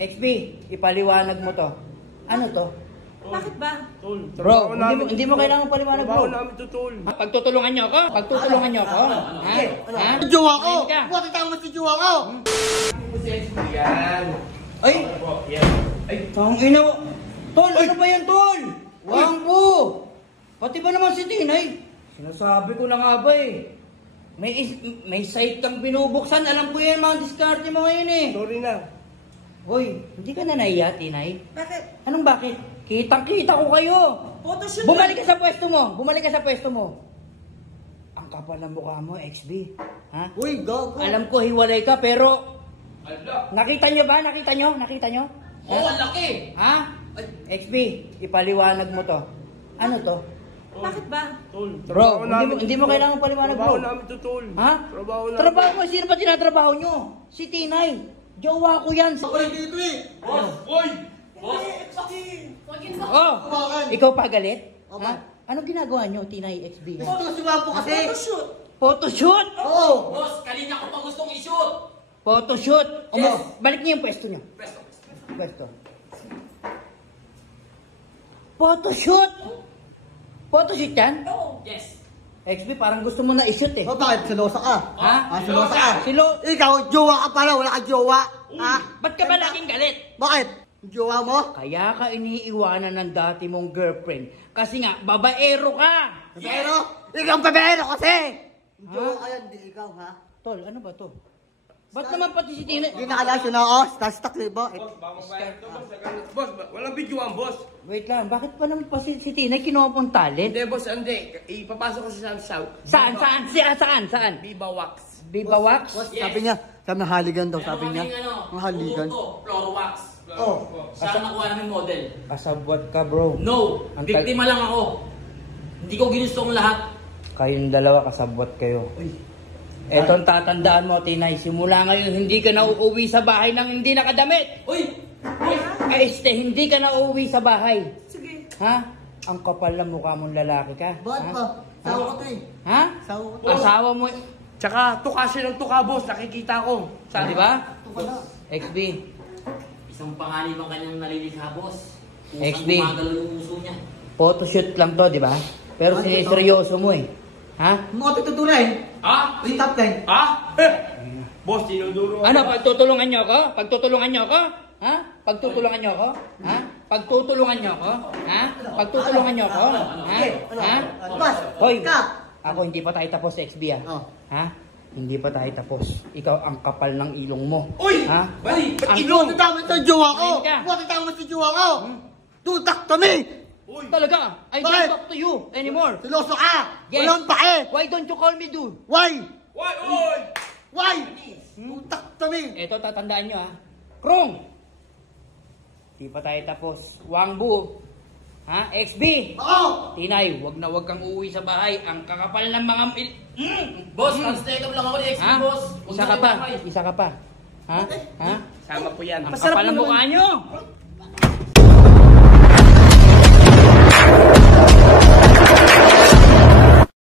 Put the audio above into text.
XB, ipaliwanag mo to. Ano to? Bakit ba? Tol, Bro, hindi mo kailangan paliwanag, bro. trabaho namin to, tol. Pagtutulungan niyo ako? Pagtutulungan niyo ako? Ha? Ha? Jowa ko! Ayun ka. Bakit tama si jowa ko? Yan. Ay! Yan. Ay, tangina. Tol, ano ba yan, tol? Wangpo! Pati ba naman si Tinay? Sinasabi ko na nga ba eh. May site kang binubuksan. Alam ko yan, mga diskarte mo ngayon eh. Sorry na. Hoy, hindi ka na nahiya, Tinay? Bakit? Anong bakit? Kitang-kita ko kayo. Photoshoot Bumalik ka sa pwesto mo. Bumalik ka sa pwesto mo. Ang kapal ng mukha mo, XB. Ha? Uy, gago. Alam ko hiwalay ka pero Ala. nakita nyo ba? Nakita nyo? Nakita nyo? Oo, ang laki. Ha? XB, ipaliwanag mo to. Ano to? Bakit ba? Tol, Bro, trabaho namin hindi mo to, kailangan paliwanag, trabaho bro. namin to, tol. Ha? Trabaho namin. Trabaho mo? Sino ba tinatrabaho nyo? Si Tinay. Jowa ko yan. Ako yung dito eh. Boss! Oy! Boss! Oh, Bakit? ikaw pa galit? Opo. Ha? Anong ginagawa nyo, Tinay XB? Gusto sumapo kasi. Photoshoot. Photoshoot! Oo. Boss, kanina ko pa gustong i-shoot. Photoshoot! Yes. Balik niyo yung pwesto niyo. Presto. Pwesto. Photoshoot! Photoshoot yan? Yes. XB, parang gusto mo na i-shoot eh. O bakit? Silosa ka? Ha? Silosa ka? Silo, Ikaw, jowa ka pala. Wala ka jowa. Ha? ba't ka ba laging galit? Bakit? Jowa mo? Kaya ka iniiwanan ng dati mong girlfriend. Kasi nga, babaero ka! Pero, ikaw ang babaero kasi. Jowa ka yan, di ikaw ha? Tol, ano ba to? Ba't naman pati si Tina? Hindi nakalasyo na ako. Tastak libo. Boss, baka bayad to, boss. Boss, walang video ang boss. Wait lang, bakit pa naman pa si Tina kinuha pong talent? Hindi, boss, hindi. Ipapasok ko sa South. Saan? Viva Wax. Viva Wax? Boss, sabi niya, sabi na haligan daw, sabi niya. Ang haligan. Floor wax. Oh. Saan nakuha namin model? Kasabwat ka, bro. No, Ang biktima lang ako. Hindi ko ginusto ang lahat. Kayong dalawa kasabwat kayo. Eto ang tatandaan mo, Tinay. Simula ngayon, hindi ka na uuwi sa bahay nang hindi nakadamit. Uy! Uy! Hindi ka na uuwi sa bahay. Sige. Ha? Ang kapal ng mukha mong lalaki ka. Bakit Ha? ba? Sawa ko to eh. Ha? Sawa ko to. Asawa mo. Tsaka, tuka siya ng tuka, boss. Nakikita ko. Di ba? Ito pala. XB. Isang panganib ang kanyang nalilikha, boss. Kung XB. saan gumagalaw yung uso niya. Photoshoot lang to, di ba? Pero Ano to? siniseryoso mo eh. Ha? Mga tututuloy. Ha? Uy, top 10. Ha? Boss, tinuduro. Ano, pagtutulungan niyo ako? Pagtutulungan niyo ako? Ha? Pagtutulungan niyo ako? Ha? Pagtutulungan niyo ako? Ha? Pagtutulungan niyo ako? Ha? Ha? Boss, Hoy, ka. ako hindi pa tayo tapos sa XB ah. Oh. Ha? Hindi pa tayo tapos. Ikaw ang kapal ng ilong mo. Uy! Ha? Bali! Ba't Ang ilong? Bakit tama sa jowa ko? Ayun ka. Bakit tama sa jowa ko? Tutak kami. Uy! Talaga, I don't Bakit? talk to you anymore. Siloso ka. Yes. Walang pae. Why don't you call me dude? Why? Uy! Uy! Why? Tutak kami. Ito, tatandaan nyo ha. Krong! Di pa tayo tapos. Wangbu! Ha? XB! Oo. Tinay, wag na wag kang uuwi sa bahay. Ang kakapal ng mga... Boss, translate lang ako ni XP, Ha? boss. Huwag Isa na ka pa. kayo Isa ka pa. Ha? Ha? Sama po yan. Ang kapal ng mukha nyo!